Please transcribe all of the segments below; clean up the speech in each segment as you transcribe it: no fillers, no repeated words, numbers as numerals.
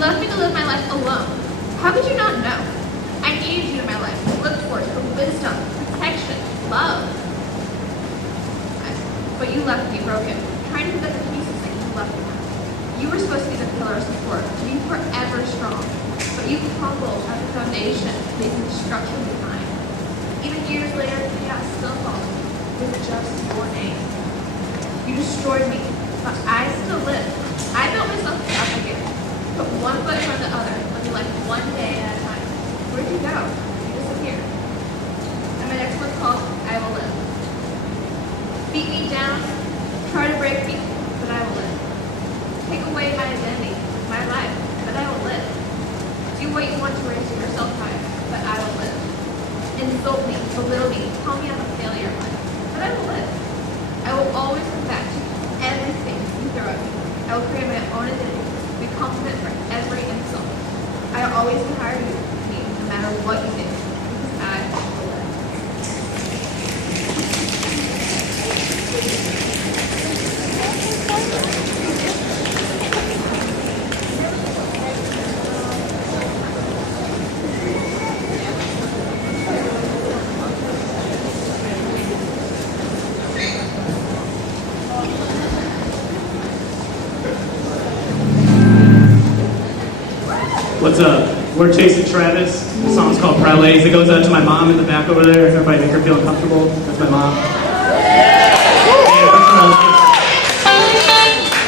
left me to live my life alone. How could you not know? I needed you in my life to look for wisdom, protection, love. But you left me broken, trying to pick up the pieces that you left behind. You were supposed to be the pillar of support, to be forever strong. But you crumbled as a foundation, leaving destruction behind. Even years later, chaos still followed me, with just your name. You destroyed me, but I still live. I built myself up again, put one foot in front of the other, living life one day at a time. Where'd you go? You disappeared. And my next one's called I Will Live. Beat me down, try to break me, but I will live. Take away my identity, my life, but I will live. Do what you want to raise yourself high, but I will live. Insult me, belittle me, call me I'm a failure, but I will live. I will always come back to everything you throw at me. I will create my own identity, be confident for every insult. I will always be higher than me, no matter what you do, because I will live. What's up? We're Chase and Travis. The song's called Bralets. It goes out to my mom in the back over there. If everybody make her feel comfortable. That's my mom.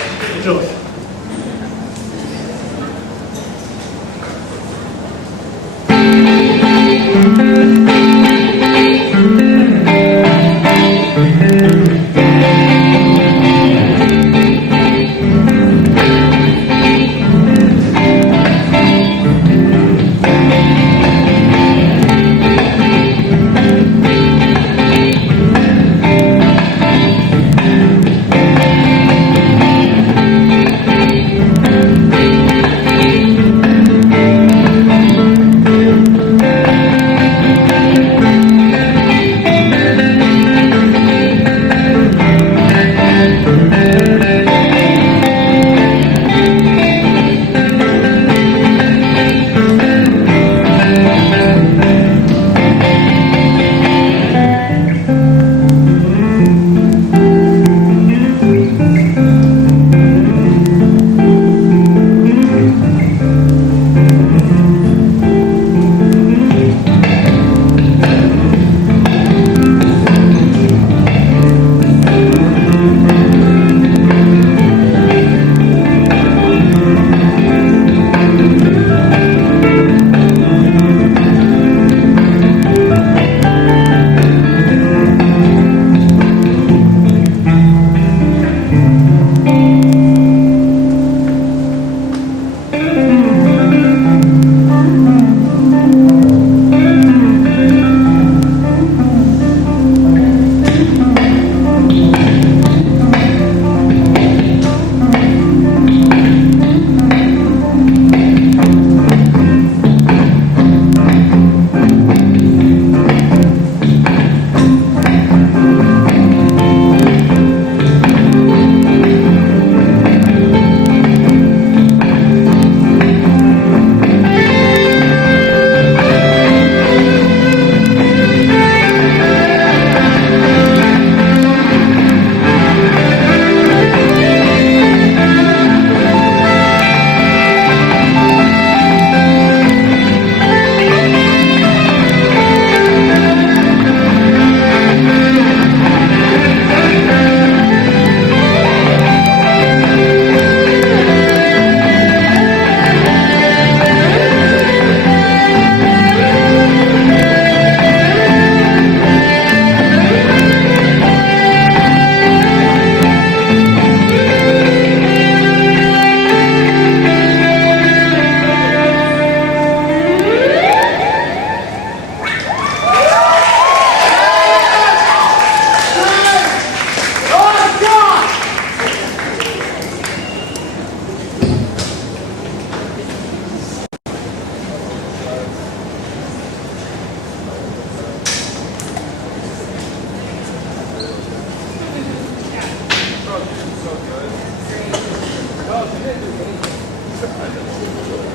Yeah, enjoy. so good. Well, you didn't do anything.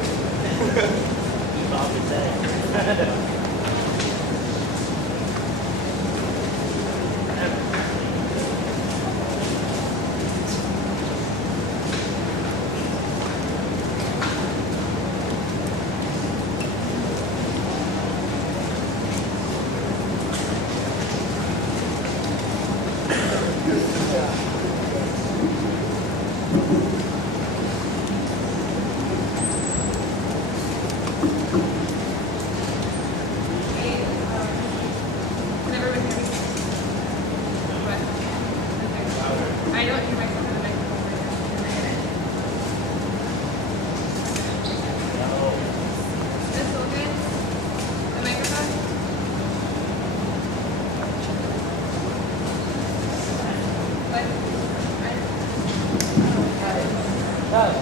I'm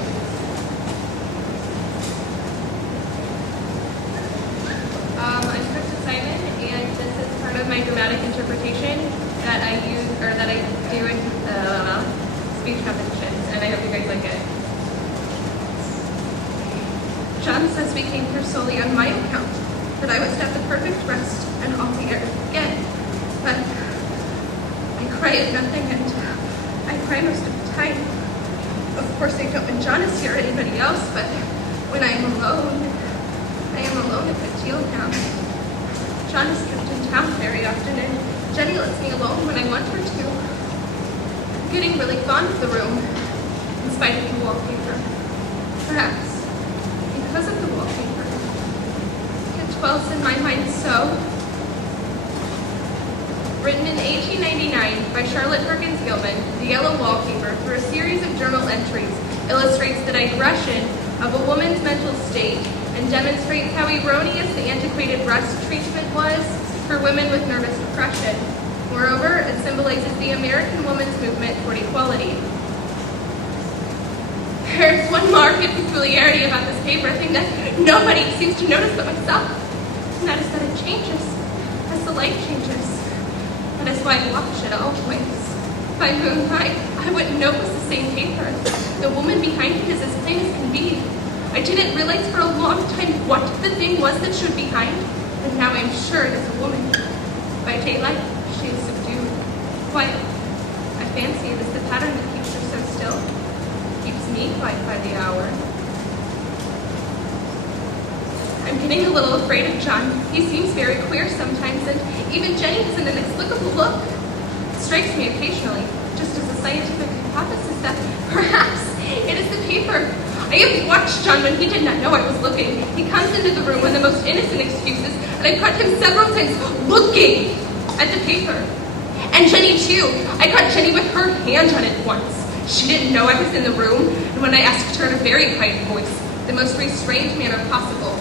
Krista Simon, and this is part of my dramatic interpretation that I use, or that I do in speech competitions, and I hope you guys like it. John says we came here solely on my account, that I was to have the perfect rest and all the air again. But I cry at nothing, and I cry most of the time. Of course, I don't when John is here or anybody else, but when I am alone, I am alone a good deal now. John is kept in town very often, and Jenny lets me alone when I want her to. I'm getting really fond of the room, in spite of the wallpaper. Perhaps because of the wallpaper. It dwells in my mind so. Written in 1899 by Charlotte Perkins Gilman, the yellow wallpaper, through a series of journal entries, illustrates the digression of a woman's mental state and demonstrates how erroneous the antiquated rest treatment was for women with nervous depression. Moreover, it symbolizes the American woman's movement toward equality. There's one marked peculiarity about this paper, a thing that nobody seems to notice but myself, and that is that it changes as the light changes. That is why I watch it always. By moonlight, I wouldn't notice the same paper. The woman behind it is as plain as can be. I didn't realize for a long time what the thing was that stood behind, but now I am sure it is a woman. By daylight, she is subdued, quiet. I fancy it is the pattern that keeps her so still. Keeps me quiet by the hour. I'm getting a little afraid of John. He seems very queer sometimes, and even Jenny has an inexplicable look. It strikes me occasionally, just as a scientific hypothesis, that perhaps it is the paper. I have watched John when he did not know I was looking. He comes into the room with the most innocent excuses, and I caught him several times looking at the paper. And Jenny too. I caught Jenny with her hand on it once. She didn't know I was in the room, and when I asked her in a very quiet voice, the most restrained manner possible,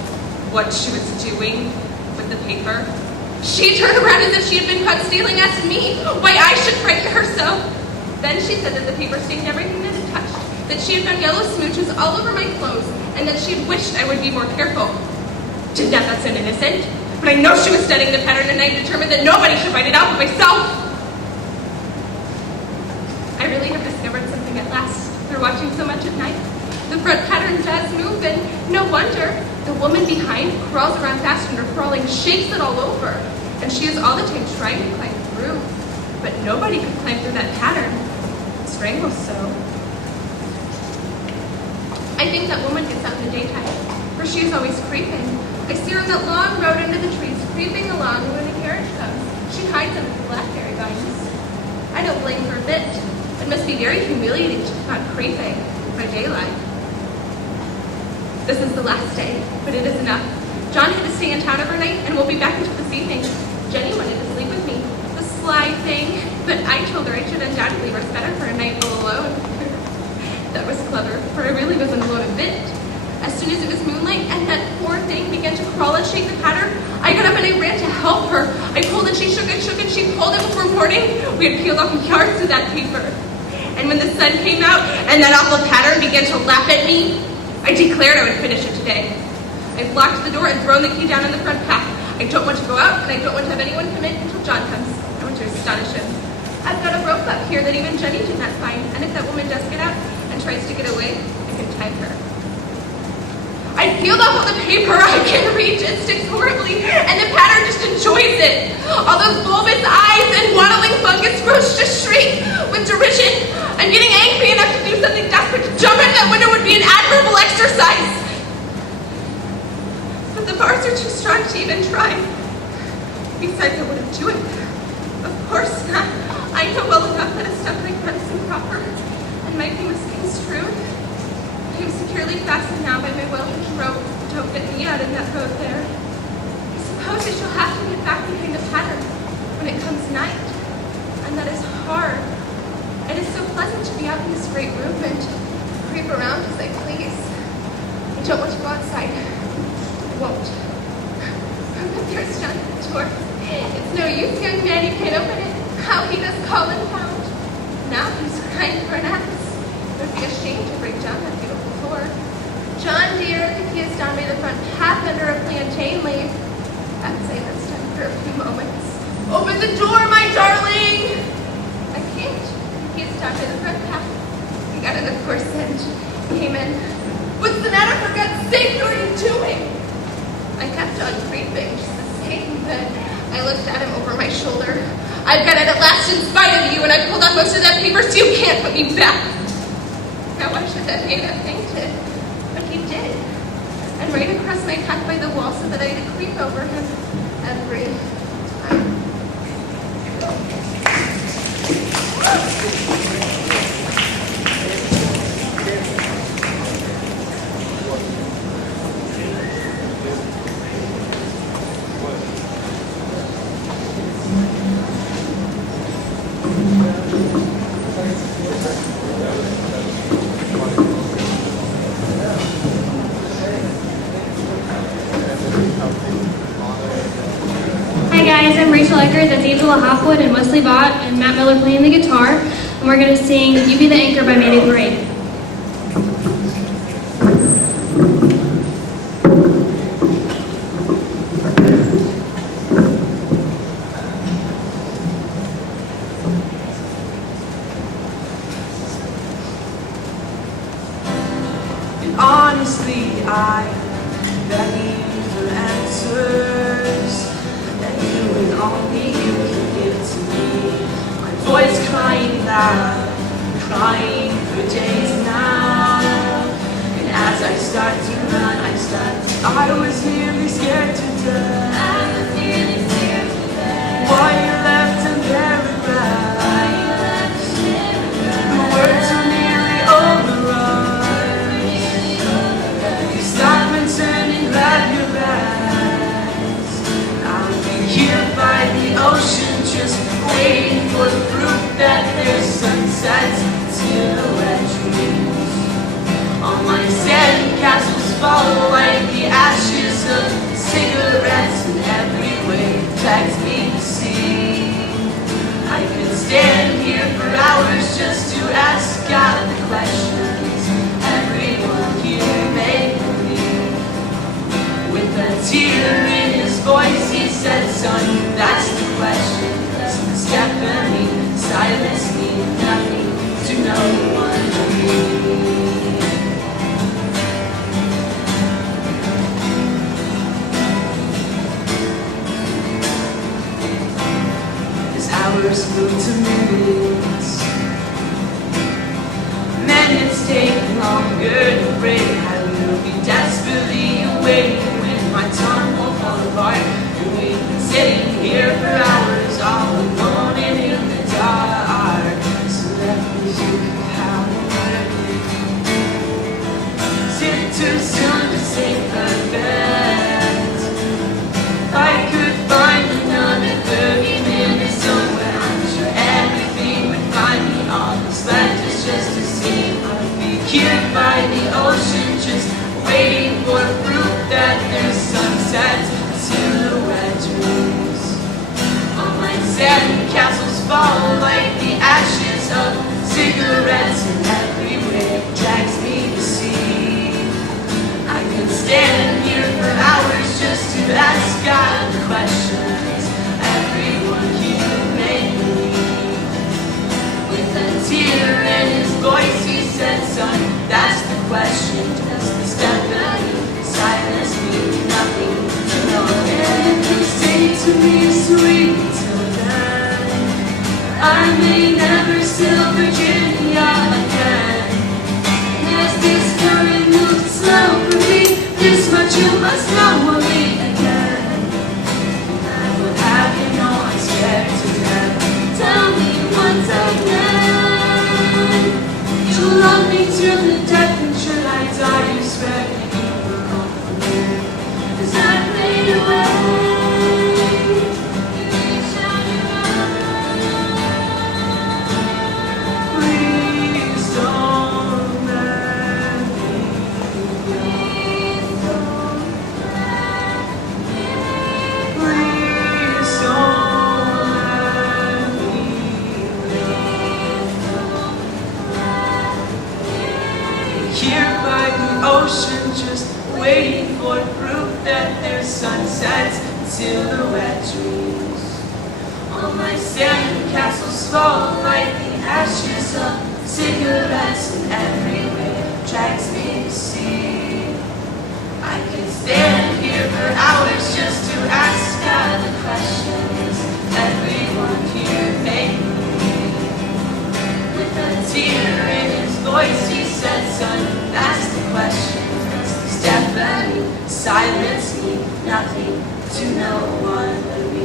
what she was doing with the paper, she turned around as if she had been caught stealing, asked me why I should frighten her so. Then she said that the paper stained everything that it touched, that she had found yellow smooches all over my clothes, and that she had wished I would be more careful. Did not that sound innocent? But I know she was studying the pattern, and I determined that nobody should write it out but myself. I really have discovered something at last through watching so much at night. The front pattern does move, and no wonder. The woman behind crawls around fast under crawling, shakes it all over, and she is all the time trying to climb through. But nobody could climb through that pattern. It strangles so. I think that woman gets out in the daytime, for she is always creeping. I see her on that long road under the trees, creeping along, and when a carriage comes, she hides under the blackberry vines. I don't blame her a bit. It must be very humiliating to be caught creeping by daylight. This is the last day, but it is enough. John had to stay in town overnight and will be back until this evening. Jenny wanted to sleep with me, the sly thing, but I told her I should undoubtedly rest better for a night all alone. That was clever, for I really wasn't alone a bit. As soon as it was moonlight and that poor thing began to crawl and shake the pattern, I got up and I ran to help her. I pulled and she shook and she pulled, and before morning, we had peeled off yards of that paper. And when the sun came out and that awful pattern began to laugh at me, I declared I would finish it today. I've locked the door and thrown the key down in the front path. I don't want to go out, and I don't want to have anyone come in until John comes. I want to astonish him. I've got a rope up here that even Jenny did not find, and if that woman does get out and tries to get away, I can tie her. I peeled off all the paper I can reach. It sticks horribly, and the pattern just enjoys it. All those bulbous eyes and waddling fungus growths just shriek with derision. I'm getting angry enough to do something desperate. To jump out that window would be an admirable exercise. But the bars are too strong to even try. Besides, I wouldn't do it. Of course not. I know well enough that a step like that is improper, and my thing was construed. I'm securely fastened now by my well-hitched rope. Don't get me out in that road there. I suppose I shall have to get back behind the pattern when it comes night, and that is hard. It is so pleasant to be out in this great room and creep around as I please. I don't want to go outside. I won't. But there's John at the door. It's no use, young man, you can't open it. How he does call and pound. Now he's crying for an axe. would be ashamed to break down that beautiful door. John dear, the key is down by the front path under a plantain leaf. I'd say that's time for a few moments. Open the door, my darling! I can't. The key is down by the front path. He got in, of course, and came in. What's the matter? For God's sake, what are you doing? I kept on creeping, just the same, but I looked at him over my shoulder. I've got it at last in spite of you, and I pulled out most of that paper so you can't put me back. Now why should that make have fainted? But he did. And right across my path by the wall so that I had to creep over him every time. That's Angela Hopwood and Wesley Bott and Matt Miller playing the guitar. And we're going to sing You Be the Anchor by Mayday Parade. And honestly, I'm begging for answers that you and only you can give to me. My voice crying loud, crying for days now. And as I start to run, I was nearly scared to death. Why you left and paralyzed. The words are nearly overrun. You stop and turn and grab your bags. I'll be here by the ocean, just waiting for the proof that there's sunsets and silhouette dreams. All my sand castles fall like the ashes of cigarettes, and every wave drags me to sea. I could stand here for hours just to ask God the questions everyone here may believe. With a tear in his voice, he said, "Son, that's the question. Doesn't Stephanie silence me? Nothing to no one to me." Hours move to minutes. Minutes take longer to break. I will be desperately awaiting when my tongue will fall apart. And we've been sitting here for hours, all alone and in the dark. So let me see how is it too soon to say perfect? If I could find another 30 minutes somewhere, I'm sure everything would find me. All that's left is just to see. I'll be here by the ocean, just waiting for proof that there's sunsets and silhouette dreams. All my sand castles fall like the ashes of cigarettes, and every wave drags me to sea. I could stand here for hours just to ask God the questions everyone here may believe. With a tear in his voice, he said, "Son, that's the question. Does the Stephanie silence me? Nothing to know." And if you say to me, "Sweet, till then, I may never sail Virginia again." As this current moves slow for me, this much you must know will meet again. I will have you know I'm scared to death. Tell me once again, you'll love me till the death, and should I die, you spare me, you will come for me. As I fade away, you reach out your arms. Please don't let me go. Please don't let me go. Please don't let me go. Please don't let me go. here by the ocean, just waiting for proof that there's sunsets and silhouette dreams. All my sand castles fall like the ashes of cigarettes, and everywhere drags me to see. I could stand here for hours just to ask God the questions everyone here made me. With a tear in his voice, he said, son, ask the questions. Step at me, silence me, nothing to no one but me.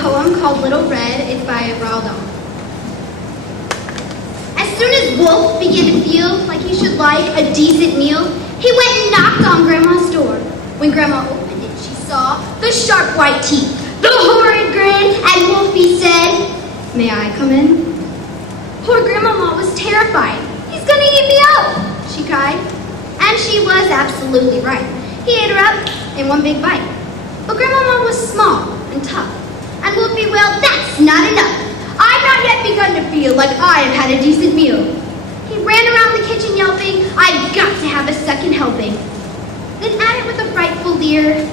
poem called Little Red. It's by Roald Dahl. As soon as Wolf began to feel like he should like a decent meal, he went and knocked on Grandma's door. When Grandma opened it, she saw the sharp white teeth, the horrid grin, and Wolfie said, "May I come in?" Poor Grandmama was terrified. "He's gonna eat me up," she cried. And she was absolutely right. He ate her up in one big bite. But Grandmama was small and tough. And Wolfie wailed, "That's not enough. I've not yet begun to feel like I have had a decent meal." He ran around the kitchen yelping, "I've got to have a second helping." Then added with a frightful leer,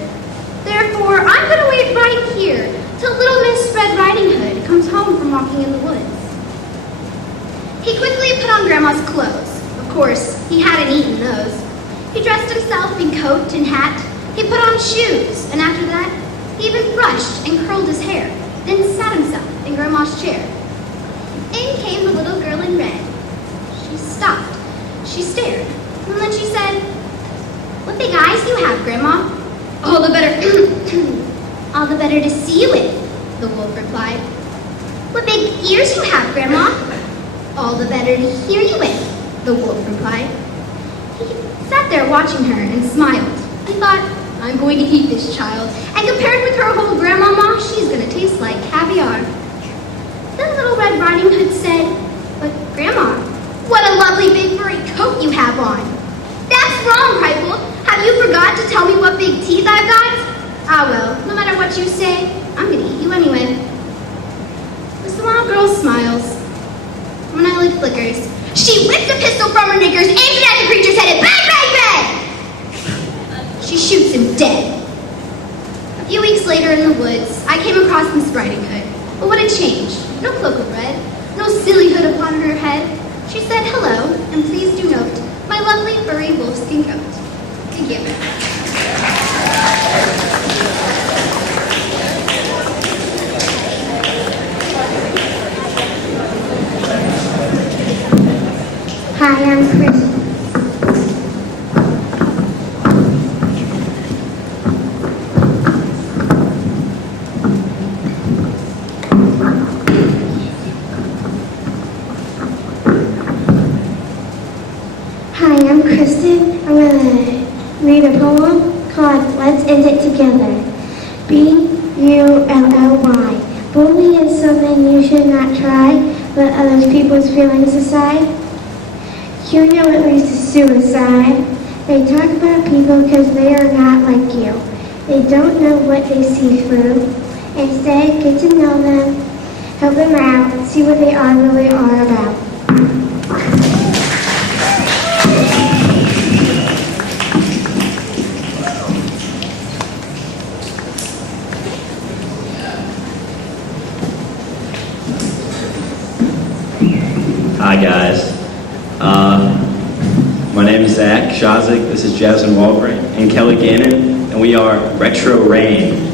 "Therefore, I'm going to wait right here till little Miss Red Riding Hood comes home from walking in the woods." He quickly put on Grandma's clothes. Of course, he hadn't eaten those. He dressed himself in coat and hat. He put on shoes, and after that, he even brushed and curled his hair, then sat himself in Grandma's chair. In came the little girl in red. She stopped. She stared, and then she said, "What big eyes you have, Grandma." "All the better, all the better to see you with," the wolf replied. "What big ears you have, Grandma." "All the better to hear you with," the wolf replied. He sat there watching her and smiled. He thought, "I'm going to eat this child, and compared with her whole grandmama, she's going to taste like caviar." Then Little Red Riding Hood said, "But Grandma, what a lovely big furry coat you have on." "That's wrong," cried Wolf. "Have you forgot to tell me what big teeth I've got?" "Ah well, no matter what you say, I'm going to eat you anyway." The small girl smiles. When I light flickers, she whips a pistol from her knickers, aims it at the creature's head, and bang, bang, bang! She shoots him dead. A few weeks later in the woods, I came across Miss Riding Hood. But what a change. No cloak of red, no silly hood upon her head. She said, "Hello, and please do note my lovely furry wolfskin coat." Thank you. Hi, I'm Chris. Hi, I'm Kristen. I'm going to read a poem called Let's End It Together. B-U-L-L-Y. Bullying is something you should not try. Let other people's feelings aside. You know it leads to suicide. They talk about people because they are not like you. They don't know what they see through. Instead, get to know them, help them out, see what they really are about. Hi guys. My name is Zach Shazik. This is Jasmine Walgren and Kelly Gannon, and we are Retro Rain.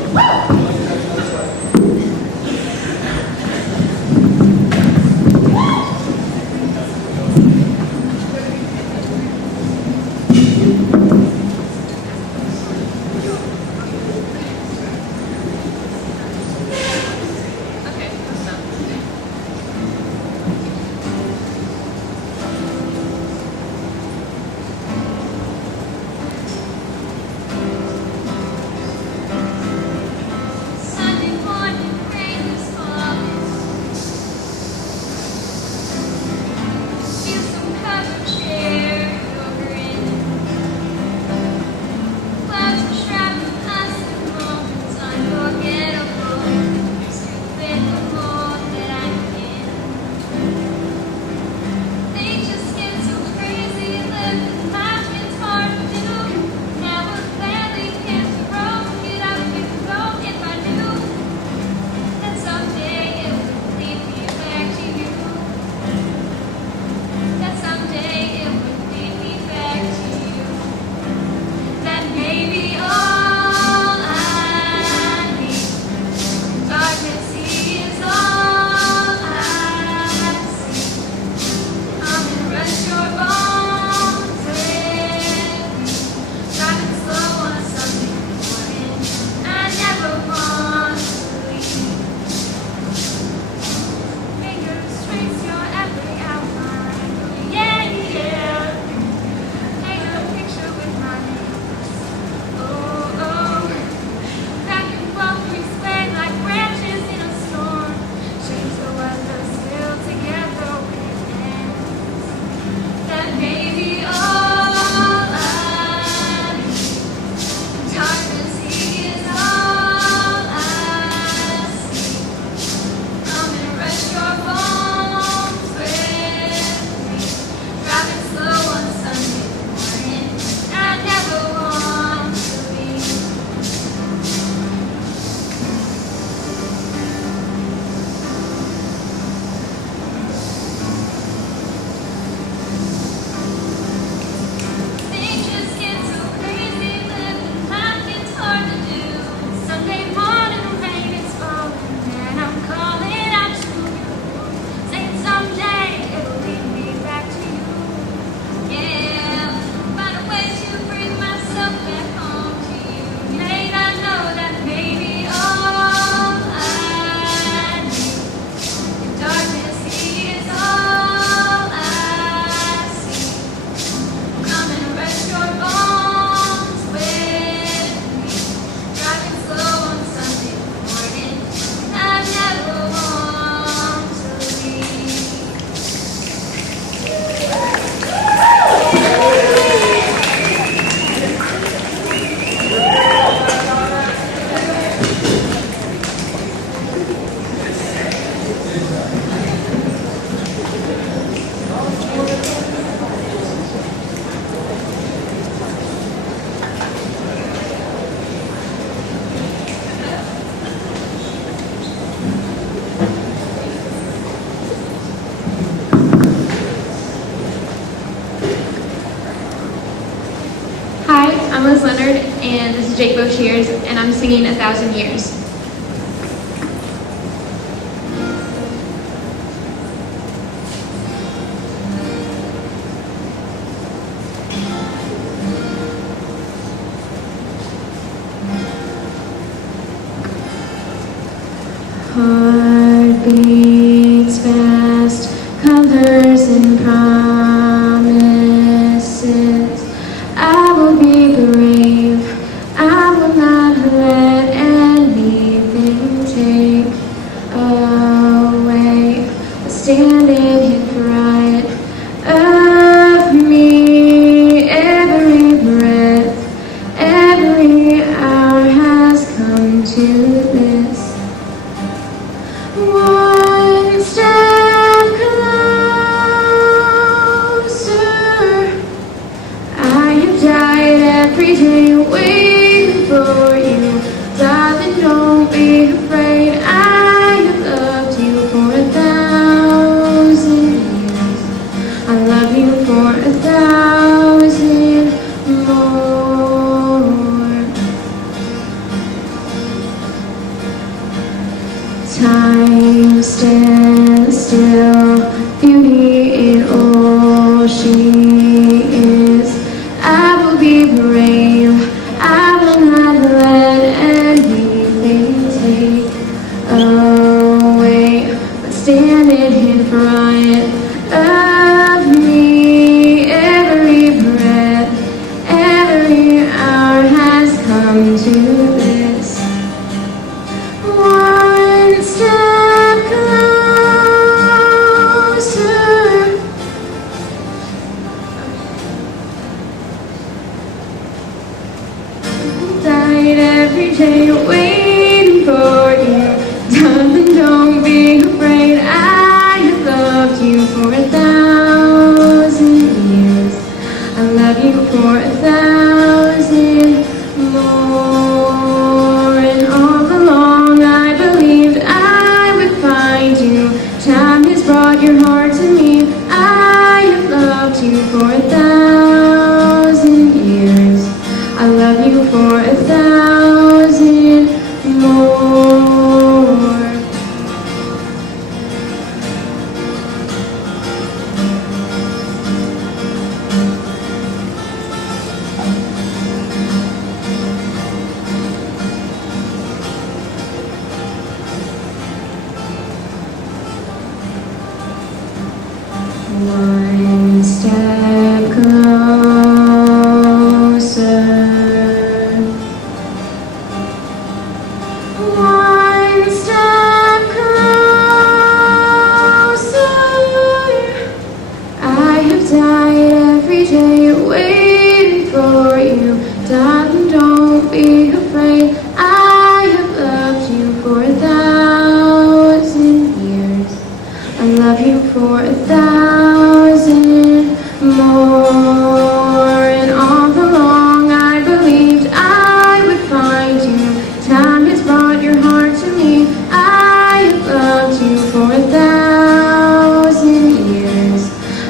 I'm Liz Leonard, and this is Jake Boshears, and I'm singing 1,000 Years. Heart beats fast, colors and promises. I will be brave, I will not let anything take away the standing in front of me. Every breath, every hour has come to this. One step closer. I have died every day waiting for you. Darling, don't be afraid. I have loved you for 1,000 years. I love you for 1,000 more. Time stands still, beauty in all she is. I will be brave, I will not let anything take away what's standing in front of me. Every breath, every hour has come to this. One step closer. Died every day waiting for you. Darling, don't be afraid. I have loved you for 1,000 years. I love you for 1,000 more. And all along I believed I would find you. Time has brought your heart to me. I have loved you for 1,000 years. I love you for 1,000 more. One step closer. One step closer. I have died every day waiting for you. Darling, don't be afraid. I have loved you for 1,000 years. I love you for 1,000 more. And all along I believed I would find you. Time has brought your heart to me. I have loved you for 1,000 years.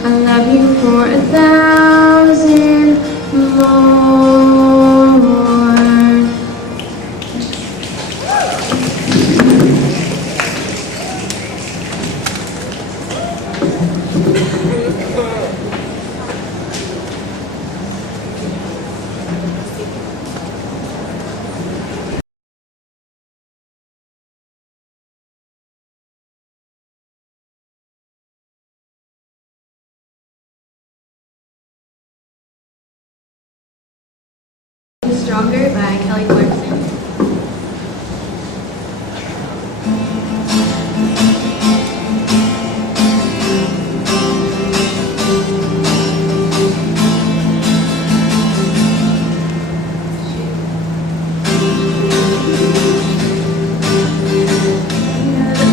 I love you for 1,000 more. Stronger by Kelly Clarkson.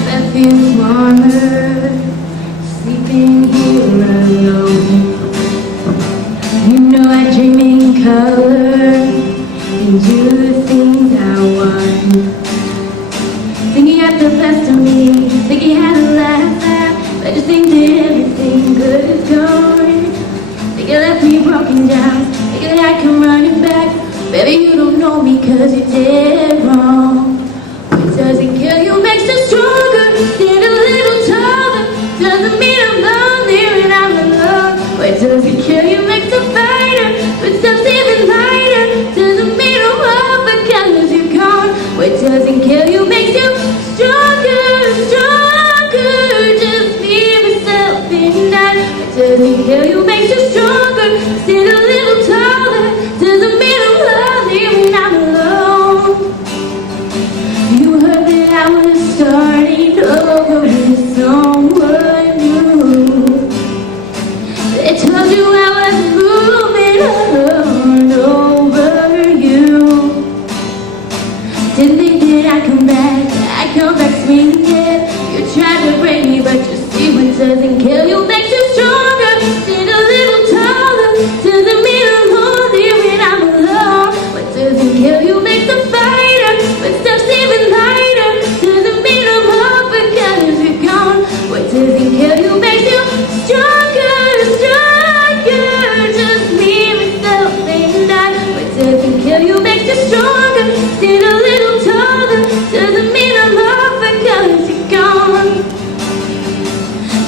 That feels warmer, sleeping here alone. You know I dream in color, and you think did wrong. What doesn't kill you makes you stronger. Stand a little taller. Doesn't mean I'm lonely when I'm alone. What doesn't kill you makes you fighter. But stuff's even lighter. Doesn't mean I'm up because you're gone. What doesn't kill you makes you stronger, stronger. Just me, myself, and I. What doesn't kill you makes you stronger. Stand a little taller. Doesn't mean I'm lonely when I'm alone. You heard that I was starting over with someone new. They told you I was moving on over you. Didn't think that I'd come back swinging. You tried to break me, but you see what doesn't kill you makes you stronger. Stand a little taller. Doesn't mean I'm lonely when I'm alone. What doesn't kill you makes a fighter. But stuff's even lighter. Doesn't mean I'm up because you're gone. What doesn't kill you makes you stronger, stronger. Just me, myself, and I. What doesn't kill you makes you stronger. Stand a little taller. Doesn't mean I'm up because you're gone.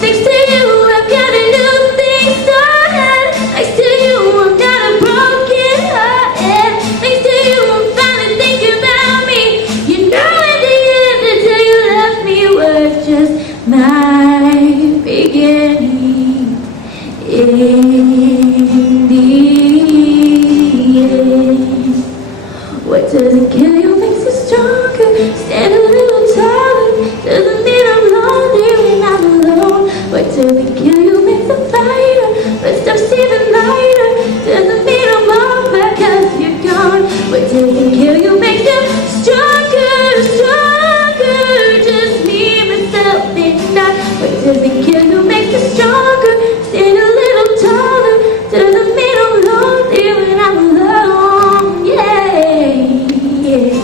Thanks to you, I've got a new thing started. Thanks to you, I'm not a broken hearted. Thanks to you, I'm finally thinking about me. You know at the end, the day you left me was just my beginning. In the end, what doesn't kill you makes you stronger. Stand a little taller. Doesn't mean I'm lonely when I'm alone. What doesn't kill you makes a fighter. But stuff's even lighter. Doesn't mean I'm over because you're gone. What doesn't kill you makes you stronger, stronger. Just me, myself, and I. What doesn't kill you makes you stronger. Stand a little taller. Doesn't mean I'm lonely when I'm alone. Yeah, yeah.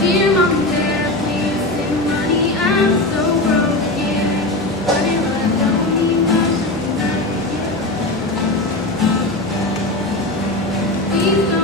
Dear Mom and Dad, please send money. I'm so broken. Funny, but I don't need much. Please don't